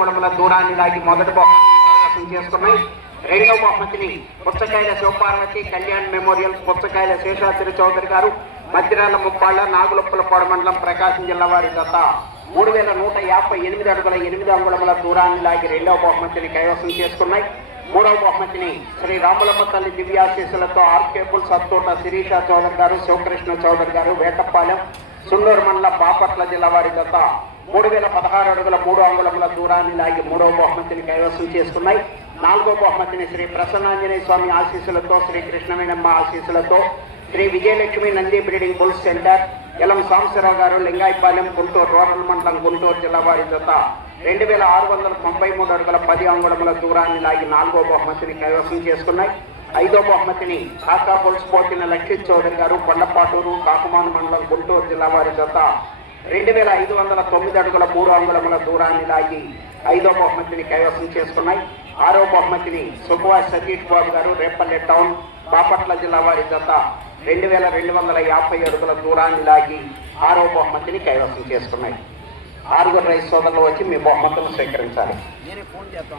కిలోమీటర్ల దూరాన్ని లాగి మొదటి బహుమతి చేసుకున్నాయి రెండవ బహుమతిని పుచ్చకాయల శివపార్వతి కళ్యాణ్ మెమోరియల్ పుచ్చకాయల శేషాద్రి చౌదరి గారు మధ్యరాల ముప్పాళ్ళ నాగులప్పలపాడు మండలం ప్రకాశం జిల్లా వారి గత మూడు వేల నూట యాభై ఎనిమిది అడుగుల ఎనిమిది అంగుళముల దూరాన్ని లాగి రెండవ బహుమతిని కైవసం చేసుకున్నాయి. మూడవ బహుమతిని శ్రీ రాములమ్మ తల్లి దివ్యాశీసులతో ఆర్కేపుల్ సత్తోట శిరీష చౌదరి గారు శివకృష్ణ చౌదరి గారు వేటపాలెం సున్నూరు మండల బాపట్ల జిల్లా వారి గత మూడు వేల పదహారు అడుగుల మూడు అంగుళముల దూరాన్ని లాగి మూడవ బహుమతిని కైవసం చేసుకున్నాయి. నాలుగో బహుమతిని శ్రీ ప్రసన్నాంజనేయ స్వామి ఆశీస్సులతో శ్రీ కృష్ణవేణమ్మ ఆశీస్సులతో Shri Vijayalakshmi Nandi breeding bull centre Elam Sambasivarao garu Lingayapalem Guntur rural మండలం గుంటూరు జిల్లా వారి జత రెండు వేల ఆరు వందల తొంభై మూడు అడుగుల పది అంగుళముల దూరాన్ని లాగి నాలుగో బహుమతిని కైవసం చేసుకున్నాయి. ఐదో బహుమతిని కాకా బుల్స్ పోటీన లక్ష్మీ చౌదరి గారు కొండపాటూరు కాకుమాన్ మండలం గుంటూరు జిల్లా వారి జత రెండు వేల ఐదు వందల తొమ్మిది అడుగుల మూడు అంగుళముల దూరాన్ని లాగి ఐదో బహుమతిని కైవసం చేసుకున్నాయి. ఆరో బహుమతిని సుభాష్ సతీష్ బాబు గారు రేపల్లె టౌన్ బాపట్ల జిల్లా వారి జత రెండు వేల రెండు వందల యాభై అడుగుల దూరాన్ని లాగి ఆరో బహుమతిని కైవసం చేసుకున్నాయి. ఆరుగురు రైతు సోదరులు వచ్చి మీ బహుమతులను స్వీకరించాలి. నేను ఫోన్ చేస్తాను.